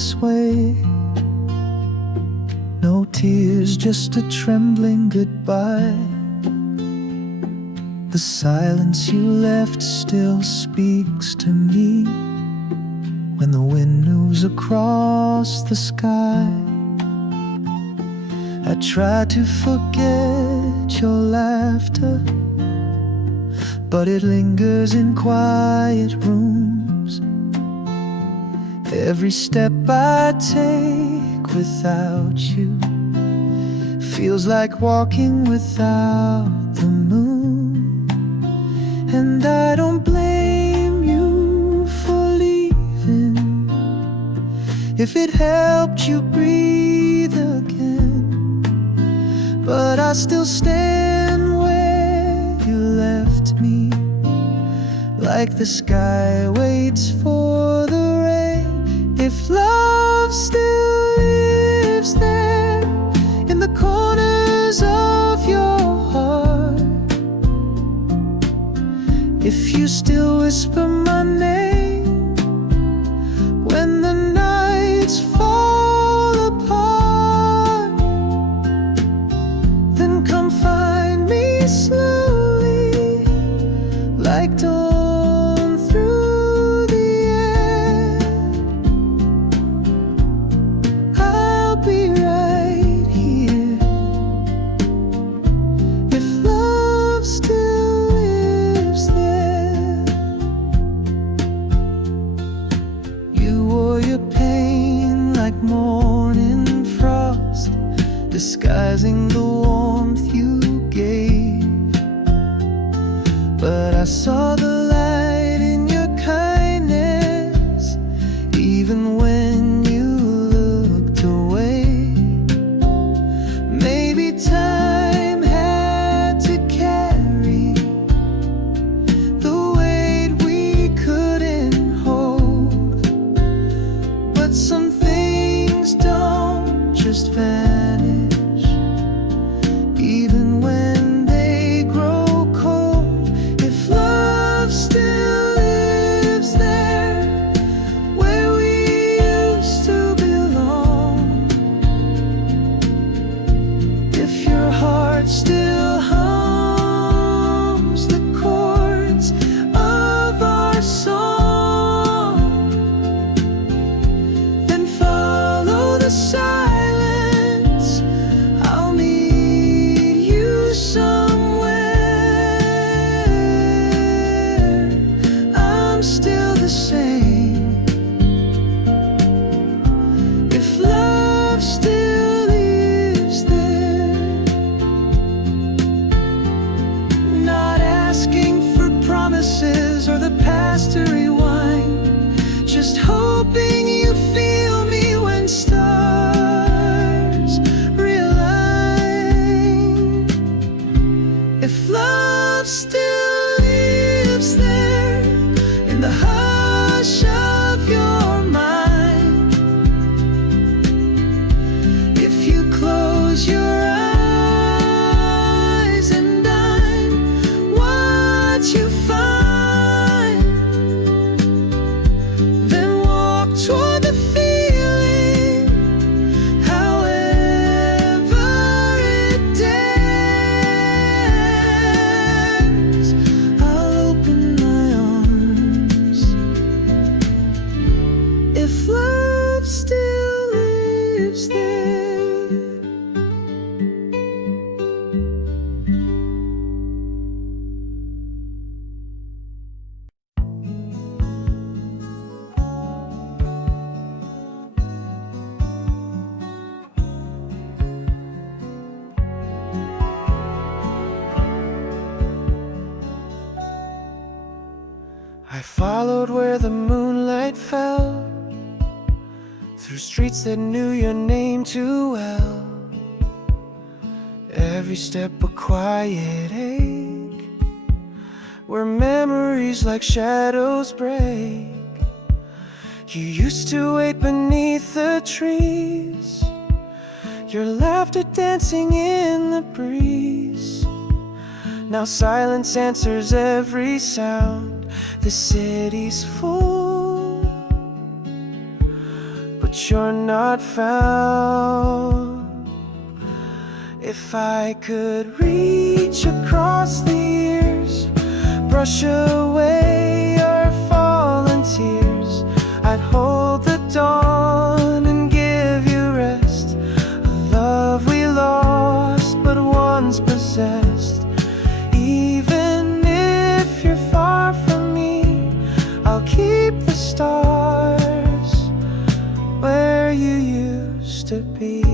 this way. No tears, just a trembling goodbye. The silence you left still speaks to me when the wind moves across the sky. I try to forget your laughter, but it lingers in quiet rooms. Every step I take without you feels like walking without the moon. And I don't blame you for leaving if it helped you breathe again. But I still stand where you left me, like the sky waits for the rain. If love still lives there in the corners of your heart, if you still whisper my name when the nights fall apart, then come find me slowly, like dawn through the air. I'll be right here if love still lives there. You wore your pain like morning frost, disguising the warmth you gave. But I saw the light in your kindness, even when you looked away. Maybe time had to carry the weight we couldn't hold. But some things don't just vanish, even when they grow cold. If love still lives there where we used to belong, if your heart still hums the chords of our song, then follow the silence. I'll meet you somewhere. I'm still the same if love still lives there. Not asking for promises or the past to rewind, just hoping you feel me when stars realign. If love still lives there in the hush of your mind, if you close your eyes and I'm what you find, then walk toward the feeling, however it ends. I'll open my arms if love still lives there. I followed where the moonlight fell, through streets that knew your name too well. Every step a quiet ache, where memories like shadows break. You used to wait beneath the trees, your laughter dancing in the breeze. Now silence answers every sound. The city's full, but but you're not found. If I could reach across the years, brush away your fallen tears, I'd hold the dawn and give you rest. A love we lost but once possessed. Even if you're far from me, I'll keep the stars where you used to be.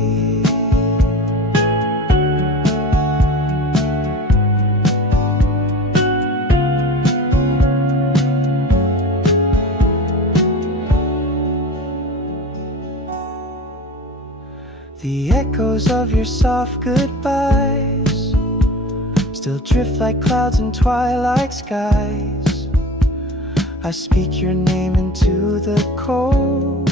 The echoes of your soft goodbyes still drift like clouds in twilight skies. I speak your name into the cold,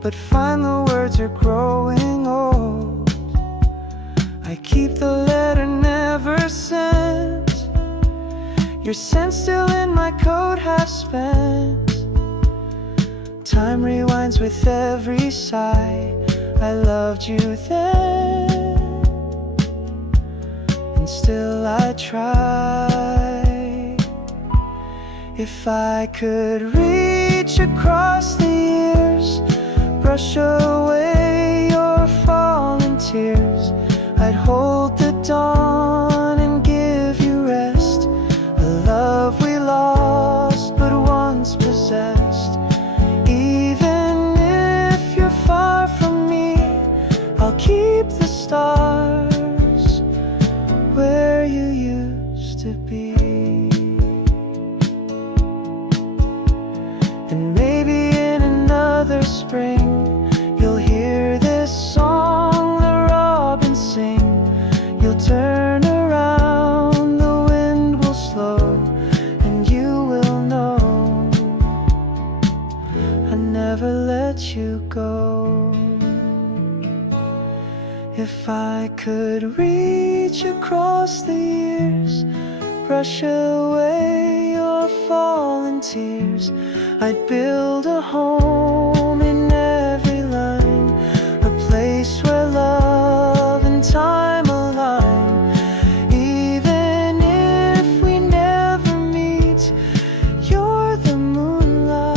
but find the words are growing old. I keep the letter never sent, your scent still in my coat half spent. Time rewinds with every sigh. I loved you then, and still I try. If I could reach across the years, brush away your fallen tears, I'd hold the dawn and give you rest. A love we lost but once possessed. Even if you're far from me, I'll keep the stars where you used to be. And maybe in another spring, you'll hear this song the robins sing. You'll turn around, the wind will slow, and you will know I never let you go. If I could reach across the years, brush away your fallen tears, I'd build a home in every line, a place where love and time align. Even if we never meet, you're the moonlight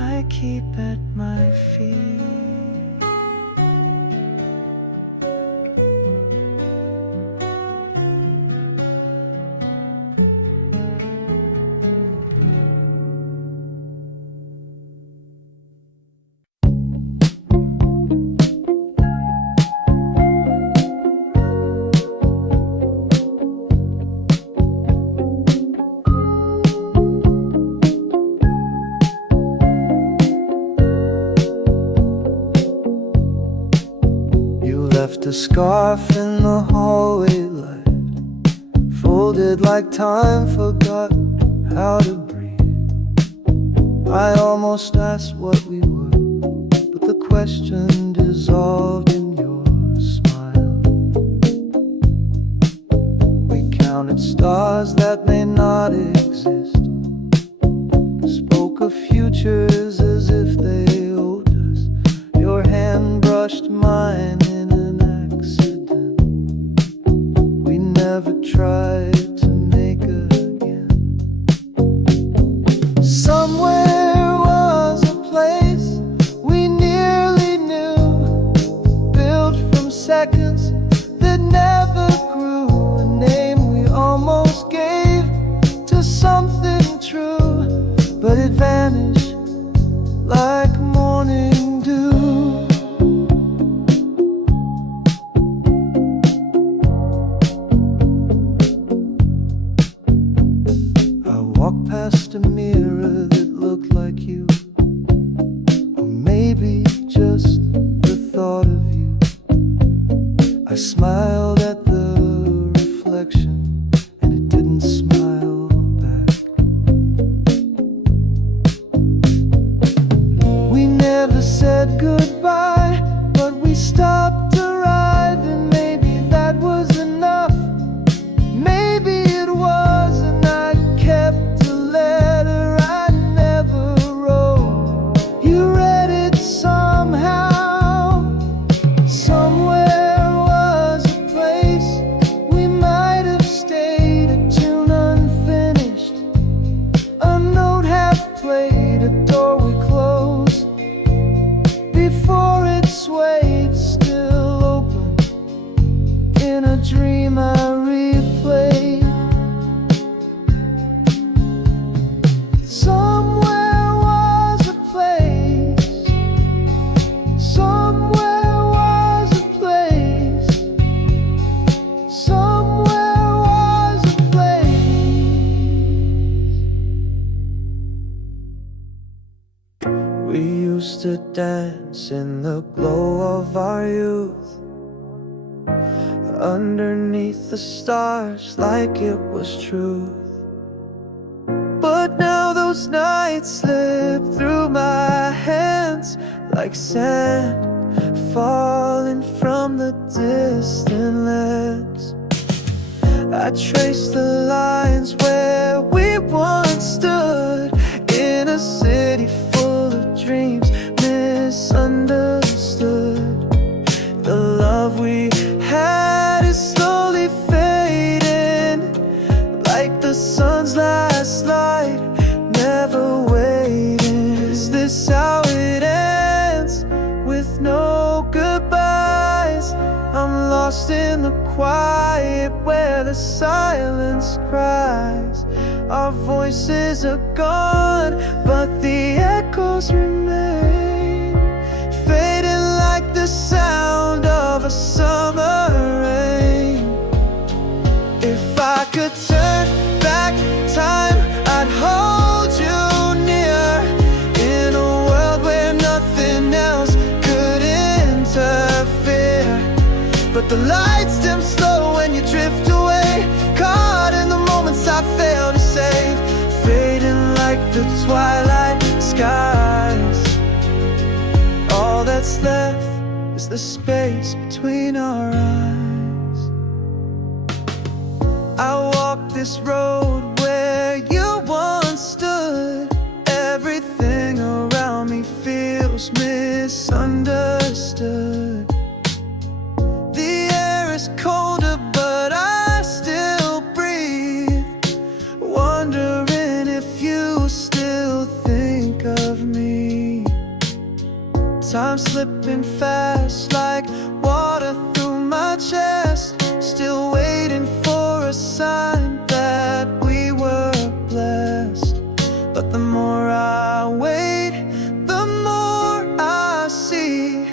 I keep at my feet. Left a scarf in the hallway light, folded like time forgot how to breathe. I almost asked what we were, but the question dissolved in your smile. We counted stars that may not exist, spoke of futures as if they owed us. Your hand brushed mine in an accident we never tried to make again. Somewhere was a place we nearly knew, built from seconds that never grew, a name we almost gave to something true, but it vanished like morning dew. Walked past a mirror that looked like you, or maybe just the thought of you. I smiled at the reflection, and it didn't smile back. We never said goodbye, but we stopped arriving. Maybe that was enough. Maybe it was, and I kept a letter I never wrote. this way, still open in a dream I replay. Somewhere was a place, somewhere was a place, somewhere was a place. We used to dance in the glow of our youth, underneath the stars like it was truth. But now those nights slip through my hands like sand falling from the distant lands. I trace the lines where we once stood, in a city full of dreams misunderstood. The love we had is slowly fading, like the sun's last light, never waiting. Is this how it ends, with no goodbyes? I'm lost in the quiet where the silence cries. Our voices are gone, but the echoes remain, fading like the sound of a summer rain. If I could turn back time, I'd hold you near, in a world where nothing else could interfere. But the lights dim slow when you drift away, caught in the moments I fail to save, fading like the twilight skies. All that's left is the space between our eyes. I walk this road where you once stood, everything around me feels misunderstood. The air is colder, but I still breathe, wondering if you still think of me. Time slipping fast like water through my chest, still waiting for a sign that we were blessed. But the more I wait, the more I see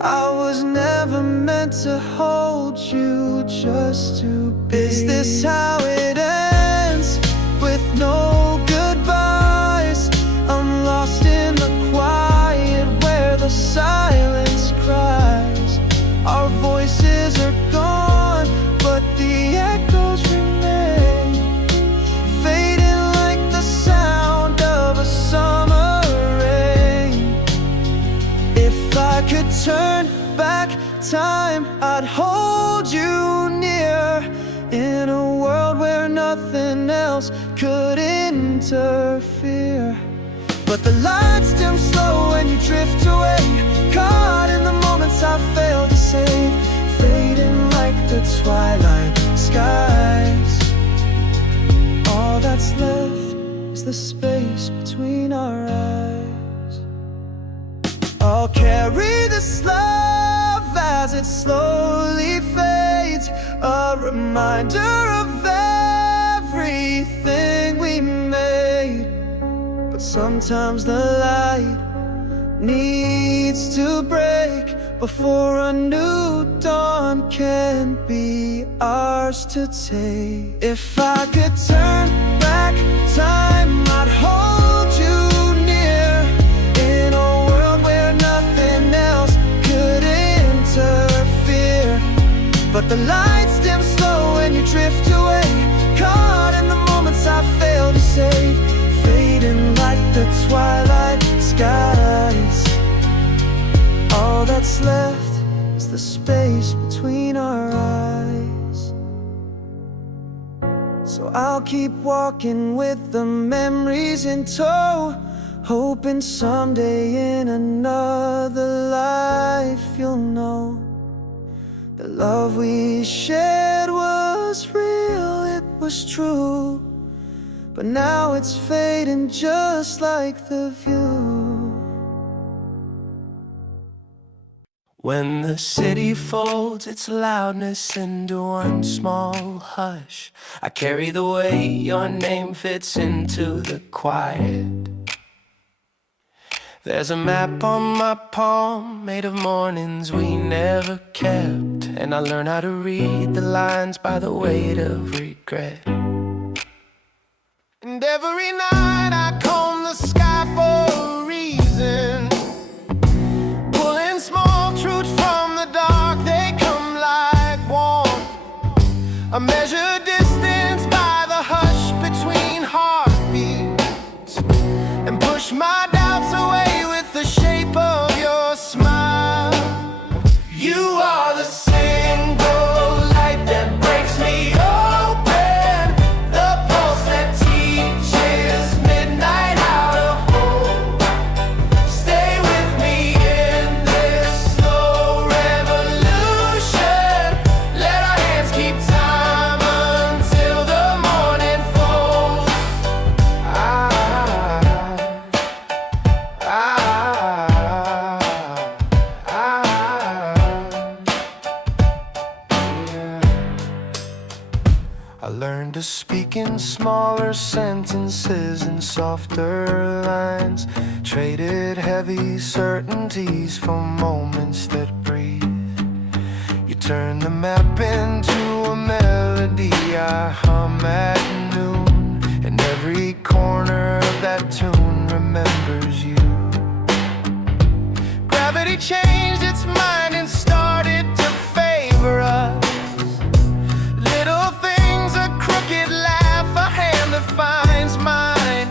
I was never meant to hold you, just to be. Is this how it ends, with no goodbyes? I'm lost in the quiet where the silence cries. Our voices are gone, but the echoes remain, fading like the sound of a summer rain. If I could turn back time, I'd hold you near, in a world where nothing else could interfere. But the lights dim slow when you drift away, caught in the moments I failed to save, fading like the twilight skies. All that's left is the space between our eyes. I'll carry this love as it slowly fades, a reminder of everything we made. But sometimes the light needs to break before a new dawn can be ours to take. If I could turn back time, I'd hold you near, in a world where nothing else could interfere. But the lights dim slow when you drift away, caught in the moments I failed to save, fading like the twilight skies. All that's left is the space between our eyes. So I'll keep walking with the memories in tow, hoping someday in another life you'll know the love we shared was real, it was true. But now it's fading just like the view. When the city folds its loudness into one small hush, I carry the way your name fits into the quiet. There's a map on my palm made of mornings we never kept, and I learn how to read the lines by the weight of regret. And every night I comb the sky for a reason, pulling small truths from the dark, they come like warmth. I measure distance by the hush between heartbeats, and push my doubts away with the shape of your smile. You are the single light that breaks me open, the pulse that teaches midnight how to hold. Stay with me in this slow revolution. Let our hands keep time until the morning falls. I learned to speak in smaller sentences and softer lines, traded heavy certainties for moments that breathe. You turn the map into a melody I hum at noon, and every corner of that tune remembers you. Gravity changed its mind and started to favor us. Little things, a crooked laugh, a hand that finds mine.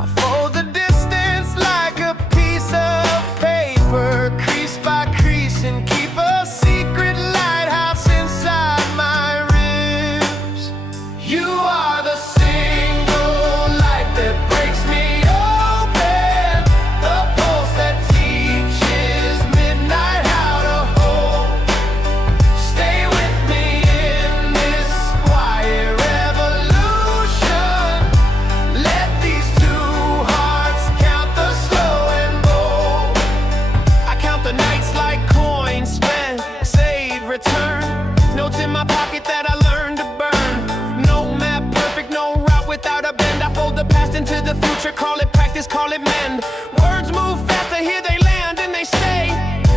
I fold the distance like a piece of paper, crease by crease, and keep a secret lighthouse inside my ribs. You are the single light that breaks me open, the pulse that teaches midnight how to hold. Stay with me in this quiet revolution. Let these two hearts count the slow and bold. I count the nights like coins spent, save, return. Notes in my pocket that I learned to burn. No map perfect, no route without a bend. I fold the past into the future, call it practice, call it mend. Words move faster, here they land and they stay.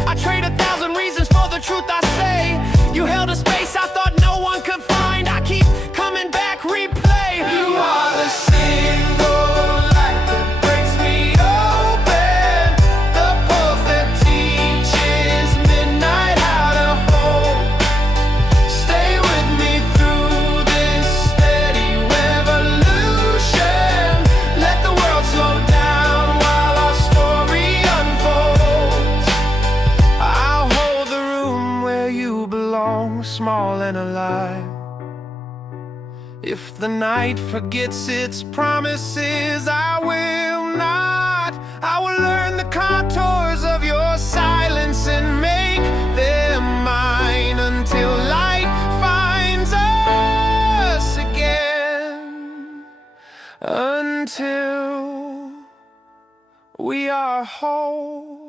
I trade 1,000 reasons for the truth I say. You held a space I thought no one could find. I keep coming back, replay. You are the single light that breaks me open, the pulse that teaches midnight how to hold. Stay with me through this steady revolution. Let the world slow down while our story unfolds. I'll hold the room where you belong, small and alive. If the night forgets its promises, I will not. I will learn the contours of your silence and make them mine until light finds us again. Until we are whole.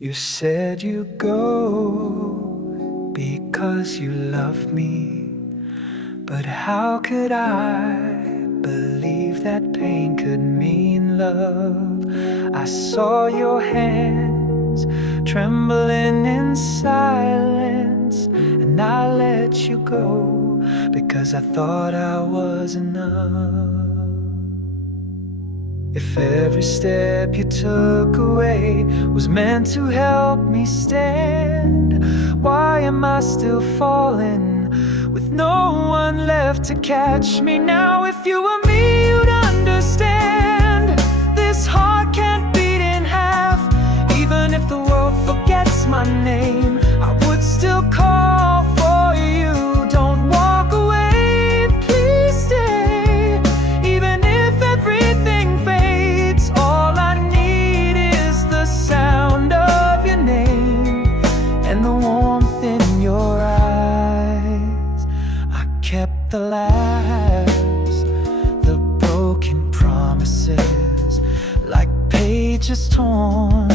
You said you'd go because you love me, but how could I believe that pain could mean love? I saw your hands trembling in silence, and I let you go because I thought I was enough. If every step you took away was meant to help me stand, why am I still falling with no one left to catch me now? If you were me, you'd understand. This heart can't beat in half. Even if the world forgets my name, I would still call warmth in your eyes. I kept the laughs, the broken promises, like pages torn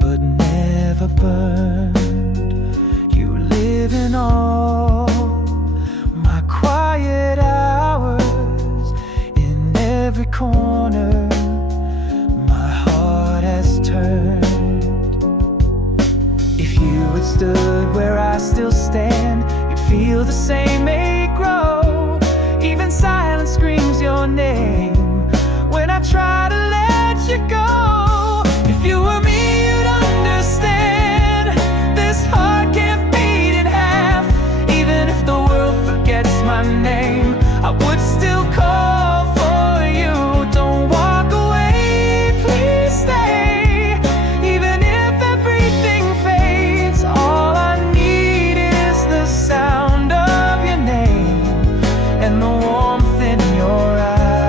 but never burned. You live in all my quiet hours, in every corner my heart has turned. If you had stood where I still stand, you'd feel the same may grow. Even silence screams your name when I try to let you go. If you were me, you'd understand. This heart can't beat in half. Even if the world forgets my name, I would still call for you. Don't walk away, please stay. Even if everything fades, all I need is the sound of your name and the warmth in your eyes.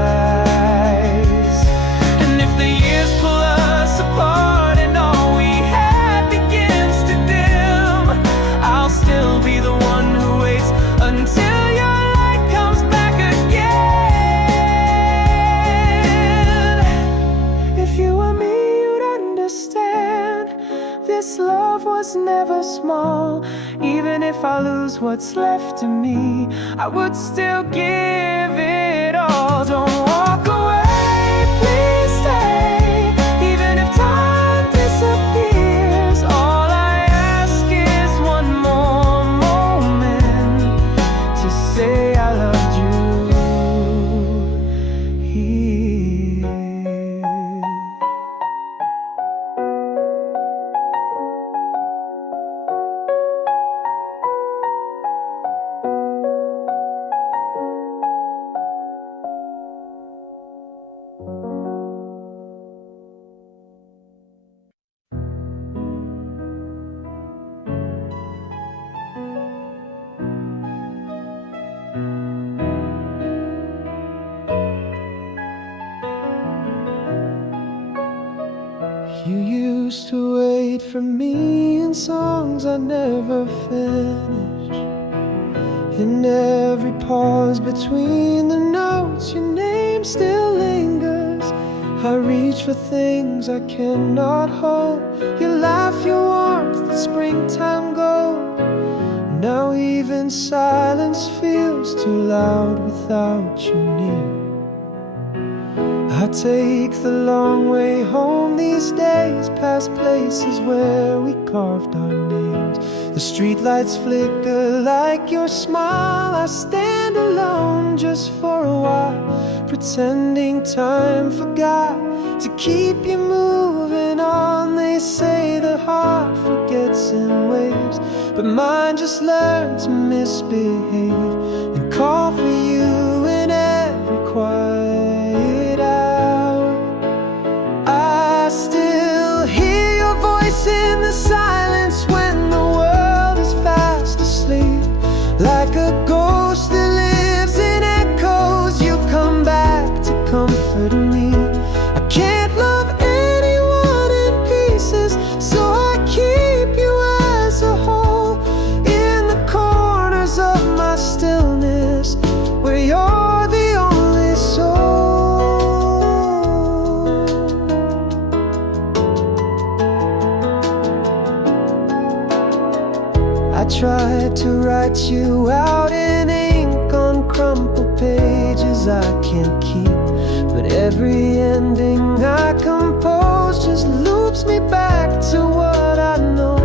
And if the years pull us apart and all we had begins to dim, I'll still be the one who waits until your light comes back again. If you were me, you'd understand. This love was never small. Even if I lose what's left of me, I would still give it all. Don't walk away, please stay. Even if time disappears, all I ask is one more moment to say I loved you here. You used to wait for me in songs I never finished. In every pause between the notes, your name still lingers. I reach for things I cannot hold. Your laugh, your warmth, the springtime gold. Now even silence feels too loud without you near. I take the long way home these days, past places where we carved our names. The streetlights flicker like your smile. I stand alone just for a while, pretending time forgot to keep you moving on. They say the heart forgets in waves, but mine just learned to misbehave and call for you in every quiet hour. I still hear your voice in the silence when the world is fast asleep. Like a ghost that lives in echoes, you come back to comfort me. I can't love anyone in pieces, so I keep you as a whole in the corners of my stillness, where you're the only soul. I tried to write you out in ink on crumpled pages I can't keep, but every ending I compose just loops me back to what I know,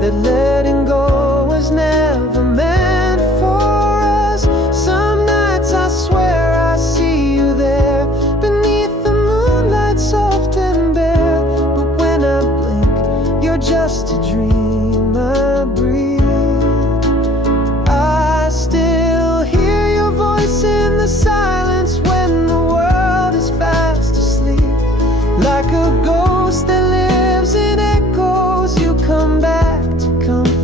that letting go was never meant for us. Some nights I swear I see you there beneath the moonlight, soft and bare, but when I blink, you're just a dream I breathe. I still hear your voice in the silence when the world is fast asleep. Like a ghost that lives in echoes, you come back to comfort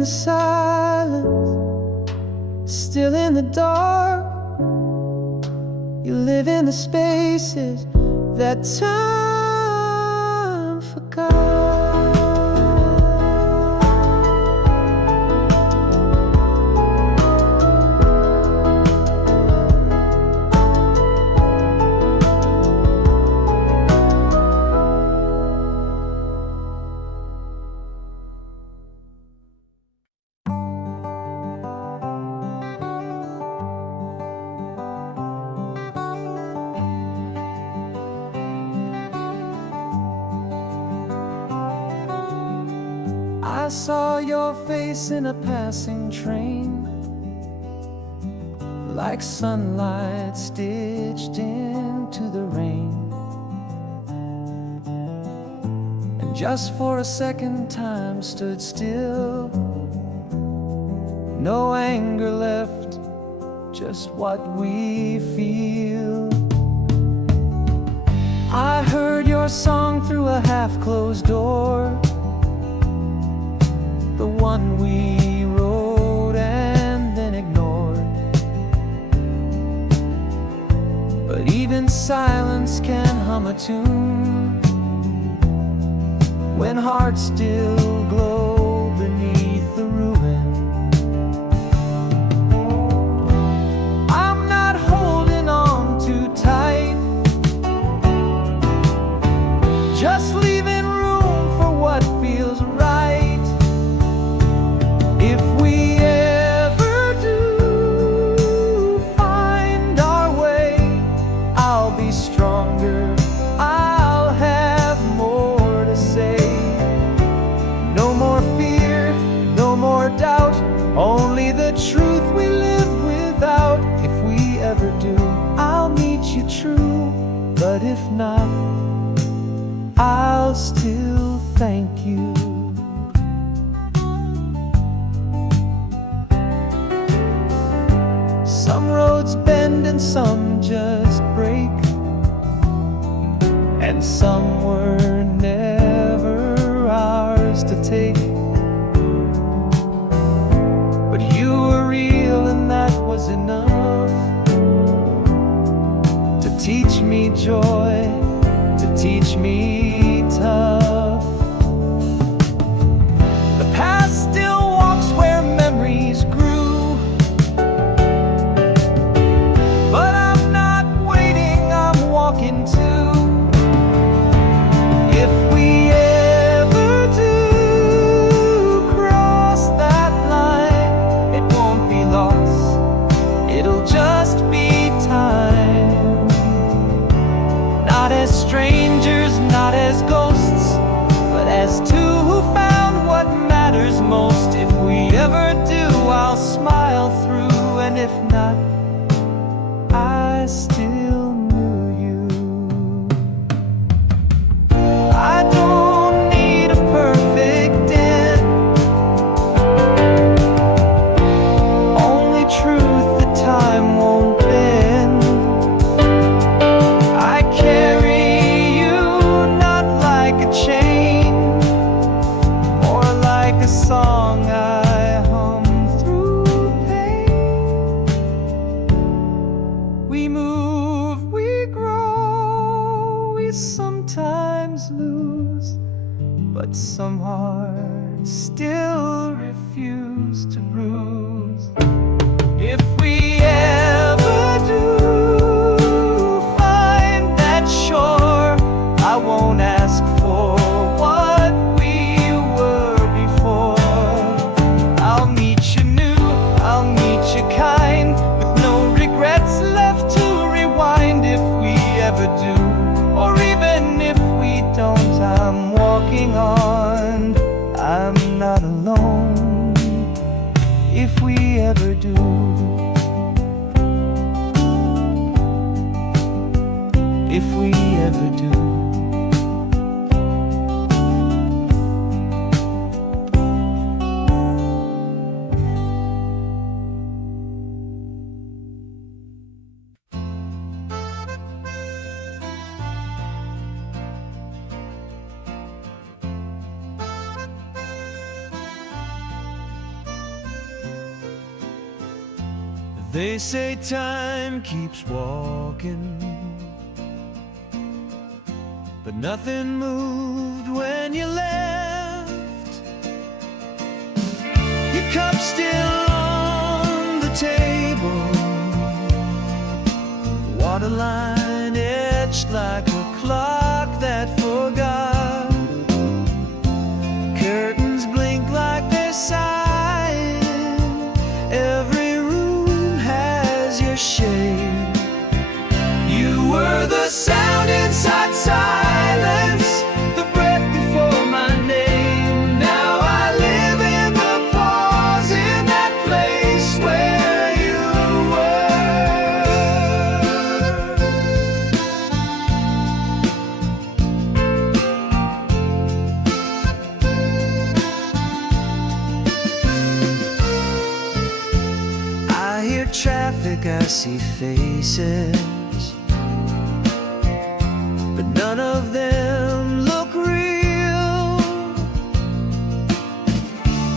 in the silence, still in the dark. You live in the spaces that time forgot. I saw your face in a passing train, like sunlight stitched into the rain. And just for a second, time stood still. No anger left, just what we feel. I heard your song through a half-closed door, the one we wrote and then ignored. But even silence can hum a tune when hearts still glow beneath the ruin. I'm not holding on too tight, just leaving room for what feels right. If we ever do find our way, I'll be stronger, I'll have more to say. No more fear, no more doubt, only the truth we live without. If we ever do, I'll meet you true, but if not, I'll still thank you. Some roads bend and some just break, and some were never ours to take. But you were real and that was enough to teach me joy, to teach me tough. The past still walks where memories grew, into. If we ever do cross that line, it won't be lost, it'll just be time. Not as strangers, not as ghosts, but as two who found what matters most. If we ever do, I'll smile through, and if not, I still song I hum through pain. We move, we grow, we sometimes lose, but some hearts still refuse to bruise. If we ever do find that shore, I won't ask for what we were before. I'll meet you new, I'll meet you kind, with no regrets left to rewind. If we ever do, or even if we don't, I'm walking on, I'm not alone. If we ever do, if we ever do. They say time keeps walking, but nothing moved when you left. Your cup still on the table, water line etched like a clock that forgot. Curtains blink like they're sighing. Every room has your shade. You were the sound inside silence, the breath before my name. Now I live in the pause, in that place where you were. I hear traffic, I see faces, but none of them look real.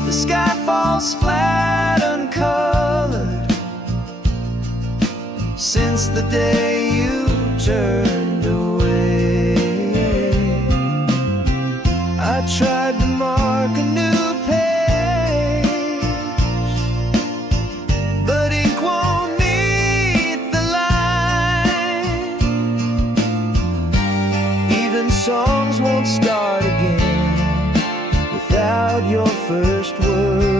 The sky falls flat, uncolored, since the day you turned away. I tried to mark a new page, but ink won't meet the line. Even songs won't start again without your first word.